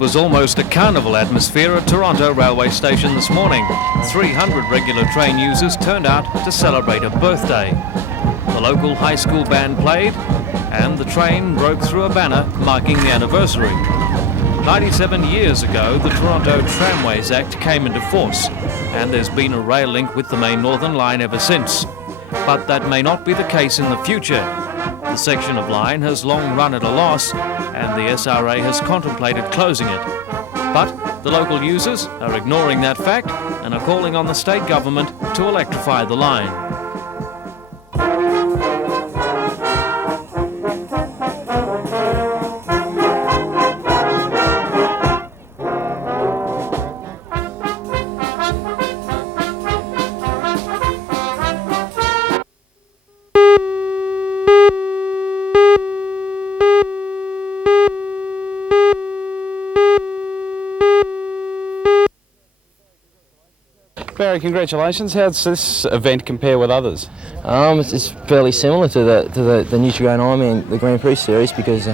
was almost a carnival atmosphere at Toronto railway station this morning. 300 regular train users turned out to celebrate a birthday. The local high school band played, and the train broke through a banner marking the anniversary. 97 years ago, the Toronto Tramways Act came into force, and there's been a rail link with the main Northern Line ever since. But that may not be the case in the future. The section of line has long run at a loss, and the SRA has contemplated closing it. But the local users are ignoring that fact and are calling on the state government to electrify the line. Barry, congratulations. How does this event compare with others? It's fairly similar to the Nutri-Grain Ironman, the Grand Prix series, because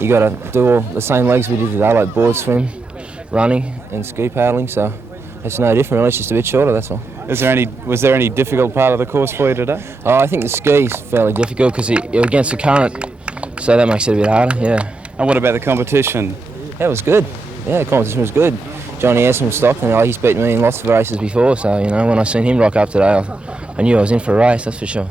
you got to do all the same legs we did today, like board swim, running and ski paddling. So it's no different, really. It's just a bit shorter. That's all. Was there any difficult part of the course for you today? I think the ski's fairly difficult because you're against the current, so that makes it a bit harder. Yeah. And what about the competition? Yeah, it was good. Yeah, the competition was good. Johnny Ayres from Stockton, he's beaten me in lots of races before, so when I seen him rock up today, I knew I was in for a race, that's for sure.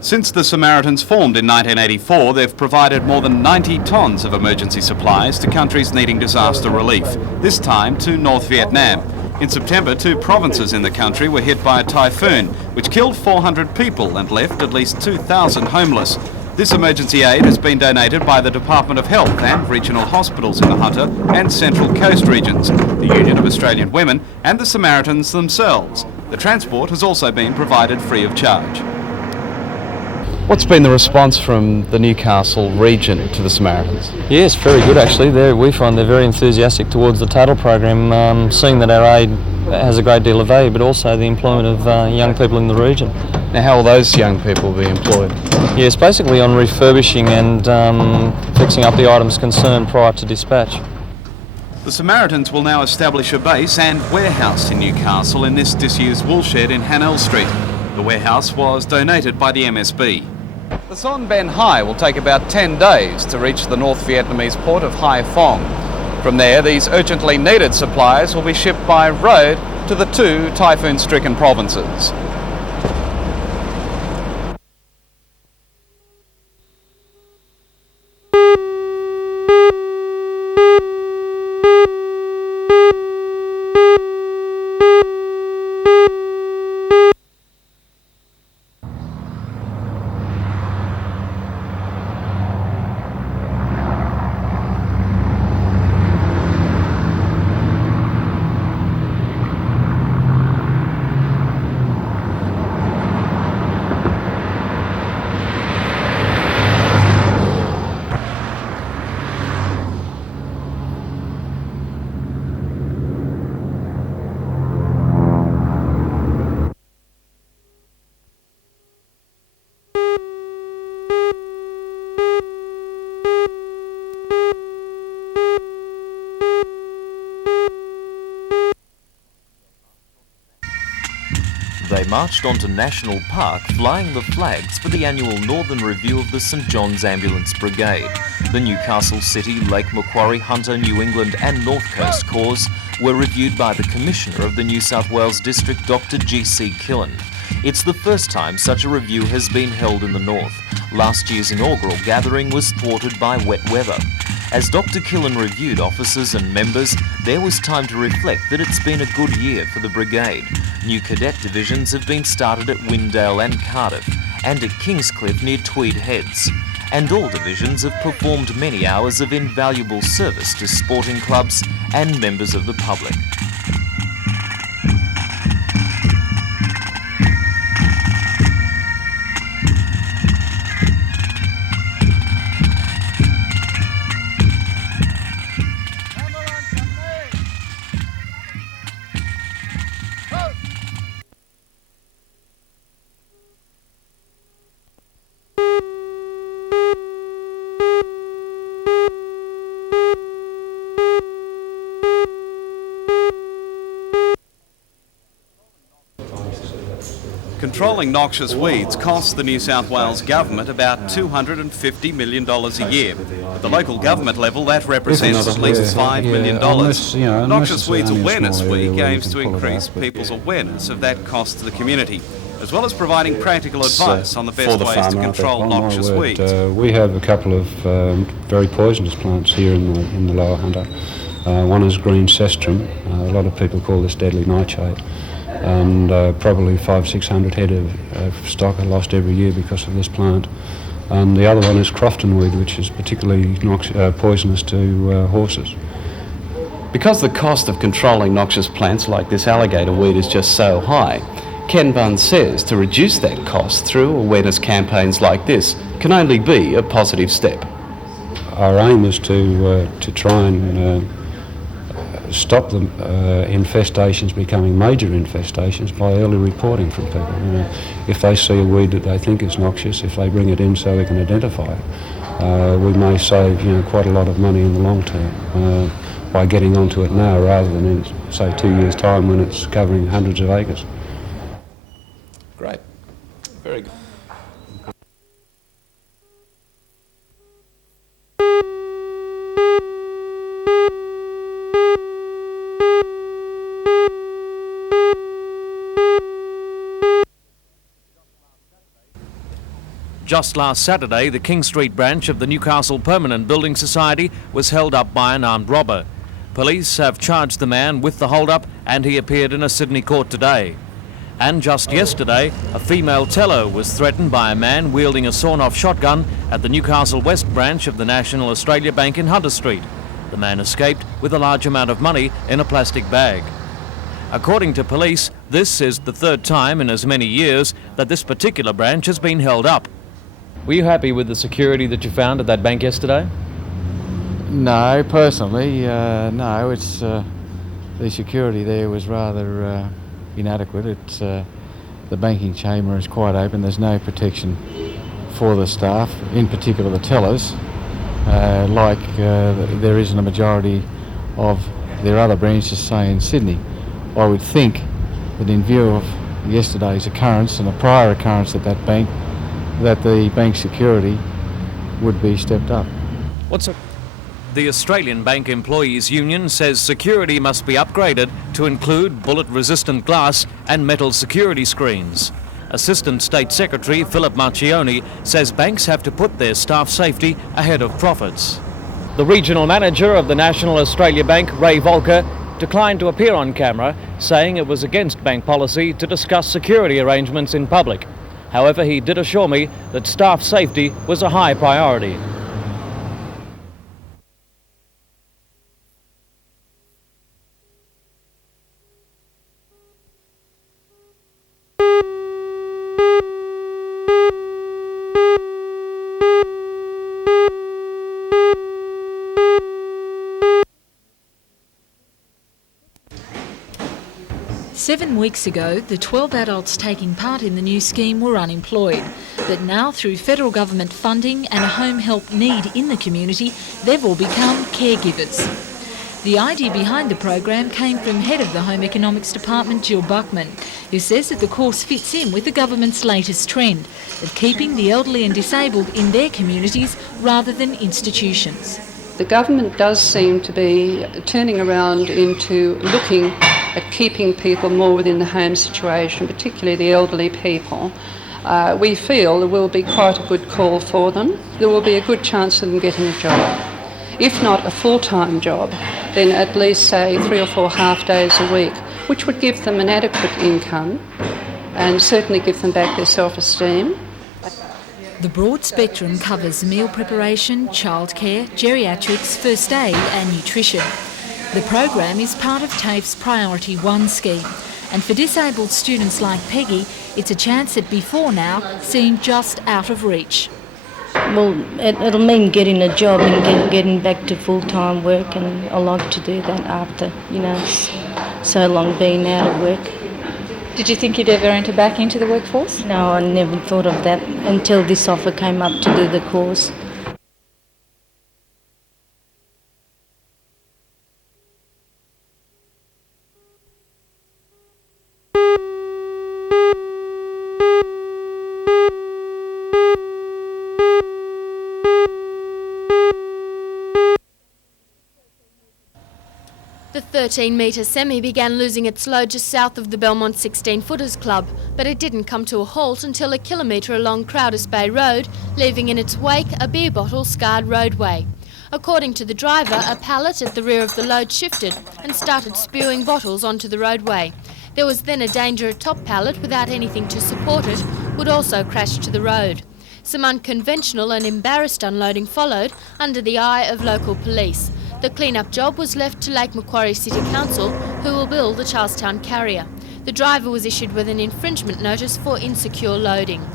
Since the Samaritans formed in 1984, they've provided more than 90 tonnes of emergency supplies to countries needing disaster relief, this time to North Vietnam. In September, 2 provinces in the country were hit by a typhoon, which killed 400 people and left at least 2,000 homeless. This emergency aid has been donated by the Department of Health and regional hospitals in the Hunter and Central Coast regions, the Union of Australian Women and the Samaritans themselves. The transport has also been provided free of charge. What's been the response from the Newcastle region to the Samaritans? Yes, very good actually. We find they're very enthusiastic towards the Tattle program, seeing that our aid has a great deal of value, but also the employment of young people in the region. Now, how will those young people be employed? Yes, basically on refurbishing and fixing up the items concerned prior to dispatch. The Samaritans will now establish a base and warehouse in Newcastle in this disused woolshed in Hanell Street. The warehouse was donated by the MSB. The Son Ben Hai will take about 10 days to reach the North Vietnamese port of Hai Phong. From there, these urgently needed supplies will be shipped by road to the 2 typhoon-stricken provinces. They marched onto National Park flying the flags for the annual Northern Review of the St John's Ambulance Brigade. The Newcastle City, Lake Macquarie, Hunter, New England and North Coast Corps were reviewed by the Commissioner of the New South Wales District, Dr G.C. Killen. It's the first time such a review has been held in the North. Last year's inaugural gathering was thwarted by wet weather. As Dr Killen reviewed officers and members, there was time to reflect that it's been a good year for the brigade. New cadet divisions have been started at Windale and Cardiff, and at Kingscliff near Tweed Heads. And all divisions have performed many hours of invaluable service to sporting clubs and members of the public. Controlling noxious weeds costs the New South Wales government about $250 million a year. At the local government level, that represents at least $5 million. Noxious Weeds Awareness Week aims to increase people's awareness of that cost to the community, as well as providing practical advice on the best ways to control noxious weeds. We have a couple of very poisonous plants here in the Lower Hunter. One is green cestrum. A lot of people call this deadly nightshade. And probably 500-600 head of stock are lost every year because of this plant. And the other one is crofton weed, which is particularly poisonous to horses. Because the cost of controlling noxious plants like this alligator weed is just so high, Ken Bunn says to reduce that cost through awareness campaigns like this can only be a positive step. Our aim is to try and stop the infestations becoming major infestations by early reporting from people. If they see a weed that they think is noxious, if they bring it in so they can identify it, we may save quite a lot of money in the long term by getting onto it now rather than in, say, 2 years' time when it's covering hundreds of acres. Great. Very good. Just last Saturday, the King Street branch of the Newcastle Permanent Building Society was held up by an armed robber. Police have charged the man with the hold-up and he appeared in a Sydney court today. And just yesterday, a female teller was threatened by a man wielding a sawn-off shotgun at the Newcastle West branch of the National Australia Bank in Hunter Street. The man escaped with a large amount of money in a plastic bag. According to police, this is the third time in as many years that this particular branch has been held up. Were you happy with the security that you found at that bank yesterday? No, personally, no. It's the security there was rather inadequate. It's the banking chamber is quite open. There's no protection for the staff, in particular the tellers, like there is in a majority of their other branches, say in Sydney. I would think that in view of yesterday's occurrence and a prior occurrence at that bank, that the bank security would be stepped up. The Australian Bank Employees Union says security must be upgraded to include bullet-resistant glass and metal security screens. Assistant State Secretary Philip Marchioni says banks have to put their staff safety ahead of profits. The regional manager of the National Australia Bank, Ray Volker, declined to appear on camera, saying it was against bank policy to discuss security arrangements in public. However, he did assure me that staff safety was a high priority. Seven weeks ago, the 12 adults taking part in the new scheme were unemployed. But now, through federal government funding and a home help need in the community, they've all become caregivers. The idea behind the program came from head of the Home Economics Department, Jill Buckman, who says that the course fits in with the government's latest trend of keeping the elderly and disabled in their communities rather than institutions. The government does seem to be turning around into looking at keeping people more within the home situation, particularly the elderly people. We feel there will be quite a good call for them. There will be a good chance of them getting a job. If not a full-time job, then at least, say, 3 or 4 half days a week, which would give them an adequate income and certainly give them back their self-esteem. The broad spectrum covers meal preparation, childcare, geriatrics, first aid and nutrition. The program is part of TAFE's Priority 1 scheme, and for disabled students like Peggy, it's a chance that before now seemed just out of reach. Well, it'll mean getting a job and getting back to full-time work, and I like to do that after, so long being out of work. Did you think you'd ever enter back into the workforce? No, I never thought of that until this offer came up to do the course. 13-metre semi began losing its load just south of the Belmont 16-footers club, but it didn't come to a halt until a kilometre along Crowders Bay Road, leaving in its wake a beer bottle-scarred roadway. According to the driver, a pallet at the rear of the load shifted and started spewing bottles onto the roadway. There was then a danger a top pallet, without anything to support it, would also crash to the road. Some unconventional and embarrassed unloading followed under the eye of local police. The clean-up job was left to Lake Macquarie City Council, who will build the Charlestown carrier. The driver was issued with an infringement notice for insecure loading.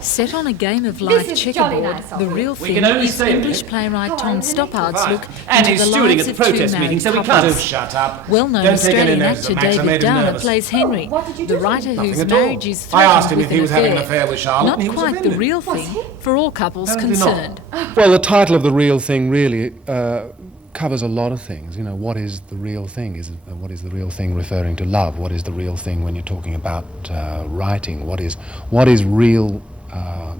Set on a game of life checkerboard, The Real Thing is English playwright Tom Stoppard's look into the lives of two married couples. Well-known Australian actor David Downer plays Henry, the writer whose marriage is threatened with an affair. Not quite the real thing for all couples concerned. Well, the title of The Real Thing really covers a lot of things. You know, what is the real thing? What is the real thing referring to love? What is the real thing when you're talking about writing? What is real?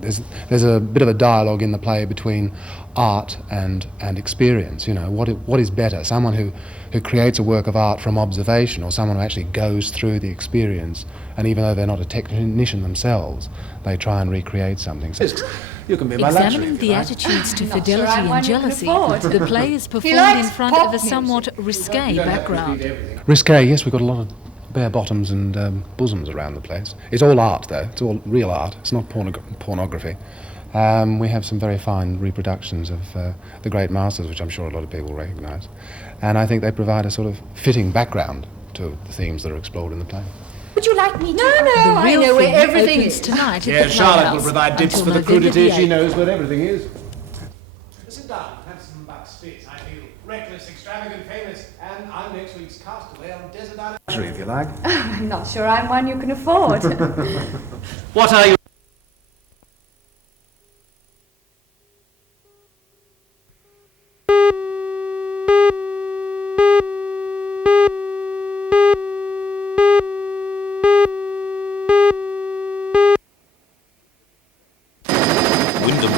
There's a bit of a dialogue in the play between art and experience. You know, what is better? Someone who creates a work of art from observation, or someone who actually goes through the experience, and even though they're not a technician themselves, they try and recreate something. So, you can be examining the attitudes to fidelity and jealousy, the play is performed in front of a somewhat risque background. Risque, yes, we've got a lot of bare bottoms and bosoms around the place. It's all art, though. It's all real art. It's not pornography. We have some very fine reproductions of the great masters, which I'm sure a lot of people recognise. And I think they provide a sort of fitting background to the themes that are explored in the play. Would you like me to? No, I know where everything is tonight. Yeah, Charlotte will provide dips for the crudity. She knows where everything is. Sit down, handsome buck spit. I feel reckless, extravagant, famous, and I'm next week's castaway on Desert Island. If you like. I'm not sure I'm one you can afford. What are you?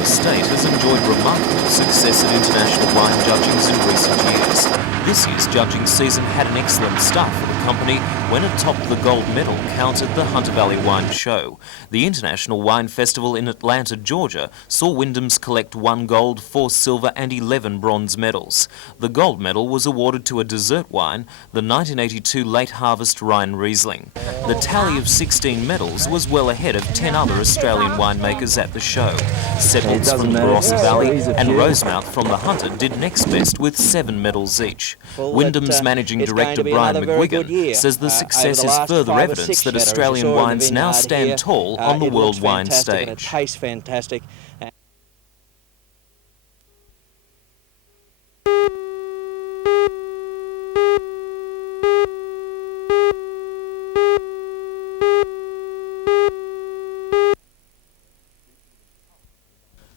Strait has enjoyed remarkable success at international wine judgings in recent years. This year's judging season had an excellent start for the company when it topped the gold medal count at the Hunter Valley Wine Show. The International Wine Festival in Atlanta, Georgia, saw Wyndham's collect 1 gold, 4 silver and 11 bronze medals. The gold medal was awarded to a dessert wine, the 1982 Late Harvest Rhine Riesling. The tally of 16 medals was well ahead of 10 other Australian winemakers at the show. Seppelts from the Barossa Valley and Rosemouth from the Hunter did next best with 7 medals each. Wyndham's managing director Brian McGuigan says the success is further evidence that Australian wines now stand tall on the world wine stage. It tastes fantastic.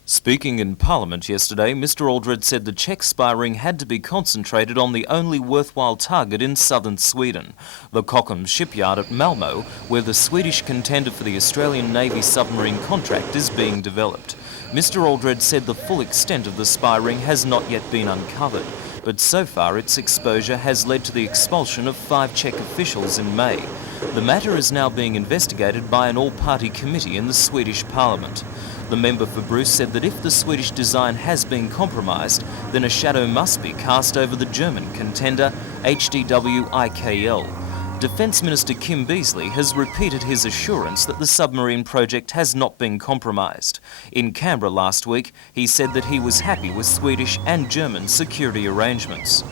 Speaking in Parliament yesterday, Mr Aldred said the cheque spying had to be concentrated on the only worthwhile target in southern Sweden, the Kockums shipyard at Malmo, where the Swedish contender for the Australian Navy submarine contract is being developed. Mr Aldred said the full extent of the spying has not yet been uncovered, but so far its exposure has led to the expulsion of 5 Czech officials in May. The matter is now being investigated by an all-party committee in the Swedish Parliament. The member for Bruce said that if the Swedish design has been compromised, then a shadow must be cast over the German contender HDW-IKL. Defence Minister Kim Beazley has repeated his assurance that the submarine project has not been compromised. In Canberra last week, he said that he was happy with Swedish and German security arrangements.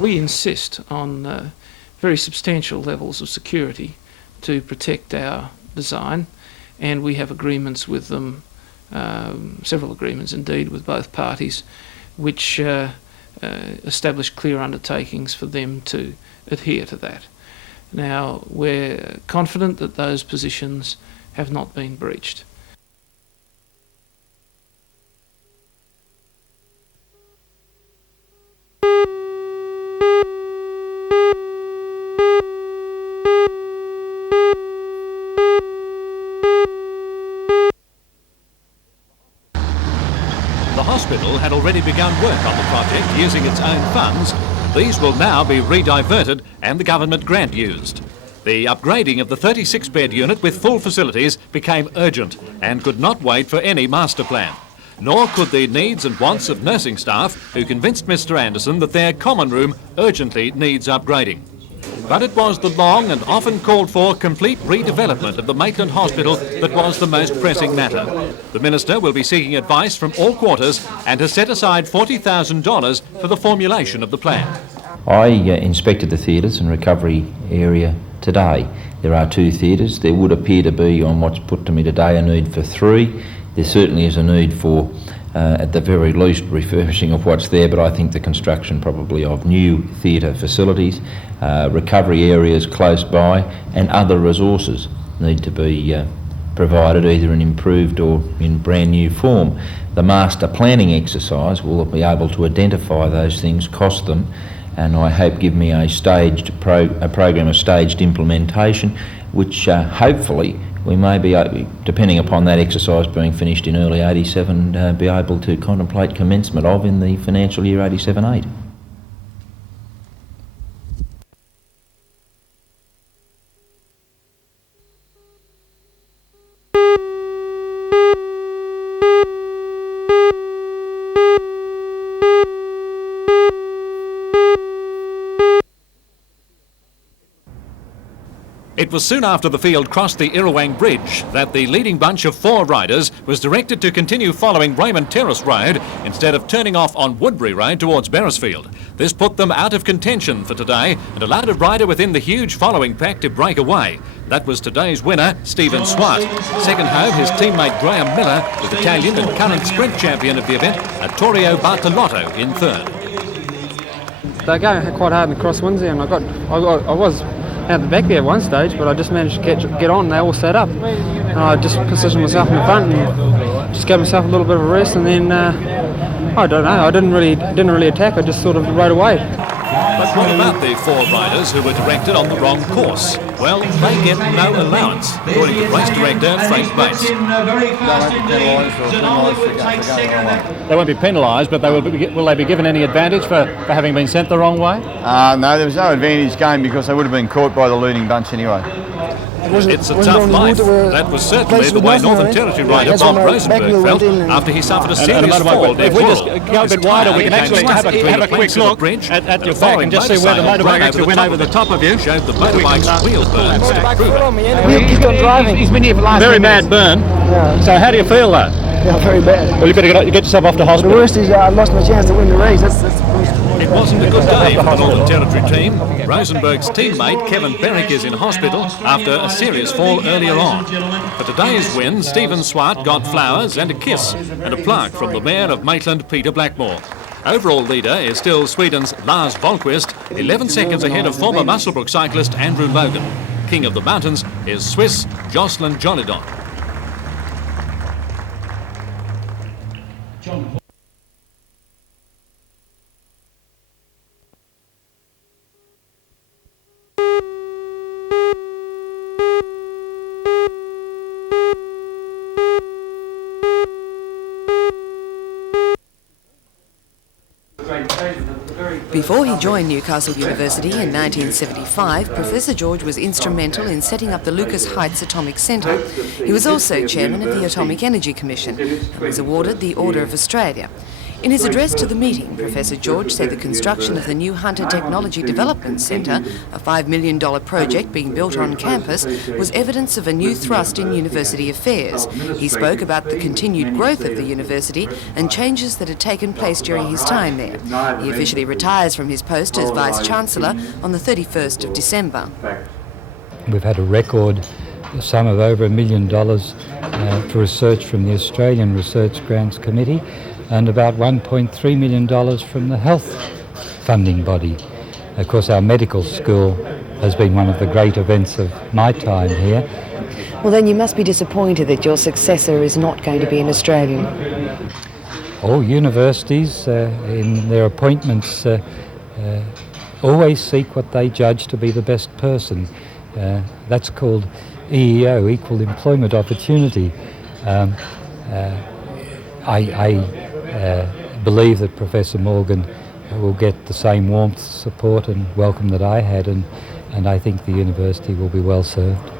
We insist on very substantial levels of security to protect our design, and we have agreements with them, several agreements indeed with both parties, which establish clear undertakings for them to adhere to that. Now, we're confident that those positions have not been breached. The hospital had already begun work on the project using its own funds. These will now be rediverted and the government grant used. The upgrading of the 36-bed unit with full facilities became urgent and could not wait for any master plan. Nor could the needs and wants of nursing staff, who convinced Mr Anderson that their common room urgently needs upgrading. But it was the long and often called for complete redevelopment of the Maitland Hospital that was the most pressing matter. The Minister will be seeking advice from all quarters and has set aside $40,000 for the formulation of the plan. I inspected the theatres and recovery area today. There are 2 theatres. There would appear to be, on what's put to me today, a need for 3. There certainly is a need for, at the very least, refurbishing of what's there, but I think the construction probably of new theatre facilities, recovery areas close by, and other resources need to be provided either in improved or in brand new form. The master planning exercise will be able to identify those things, cost them, and I hope give me a program of staged implementation, which hopefully we may be, depending upon that exercise being finished in early 87, be able to contemplate commencement of in the financial year 87-8. It was soon after the field crossed the Irrawang Bridge that the leading bunch of 4 riders was directed to continue following Raymond Terrace Road instead of turning off on Woodbury Road towards Beresfield. This put them out of contention for today and allowed a rider within the huge following pack to break away. That was today's winner, Stephen Swart. Second home, his teammate Graham Miller, with Italian and current sprint champion of the event, Torres Bartolotto, in third. They're going quite hard in the crosswinds, and I was out the back there at one stage, but I just managed to get on and they all sat up. And I just positioned myself in the front and just gave myself a little bit of a rest, and then I don't know, I didn't really attack, I just sort of rode away. But what about the 4 riders who were directed on the wrong course? Well, they get no allowance, according to race director Frank Bates. They won't be penalised, but will they be given any advantage for having been sent the wrong way? No, there was no advantage gained because they would have been caught by the leading bunch anyway. It's a tough life. That was certainly the way Northern Territory rider Bob Rosenberg felt after he suffered a serious fall. If we just go a bit wider, we can actually have a quick look at your back and just see where the motorbike actually went over the top of you. Showed the motorbike's wheel burns to prove it. Keep on driving. He's been here for the last very bad burn. Yeah. So how do you feel that? Yeah, very bad. Well, you better get yourself off to hospital. The worst is I lost my chance to win the race. That's the worst. It wasn't a good day for the Northern Territory team. Rosenberg's teammate Kevin Berwick is in hospital after a serious fall earlier on. For today's win, Stephen Swart got flowers and a kiss and a plaque from the Mayor of Maitland, Peter Blackmore. Overall leader is still Sweden's Lars Bollquist, 11 seconds ahead of former Musselbrook cyclist Andrew Logan. King of the Mountains is Swiss Jocelyn Jonidon. Before he joined Newcastle University in 1975, Professor George was instrumental in setting up the Lucas Heights Atomic Centre. He was also chairman of the Atomic Energy Commission and was awarded the Order of Australia. In his address to the meeting, Professor George said the construction of the new Hunter Technology Development Centre, a $5 million project being built on campus, was evidence of a new thrust in university affairs. He spoke about the continued growth of the university and changes that had taken place during his time there. He officially retires from his post as Vice-Chancellor on the 31st of December. We've had a record sum of over $1 million for research from the Australian Research Grants Committee. and about $1.3 million from the health funding body. Of course, our medical school has been one of the great events of my time here. Well, then you must be disappointed that your successor is not going to be an Australian. All universities in their appointments always seek what they judge to be the best person. That's called EEO, Equal Employment Opportunity. I believe that Professor Morgan will get the same warmth, support and welcome that I had, and I think the university will be well served.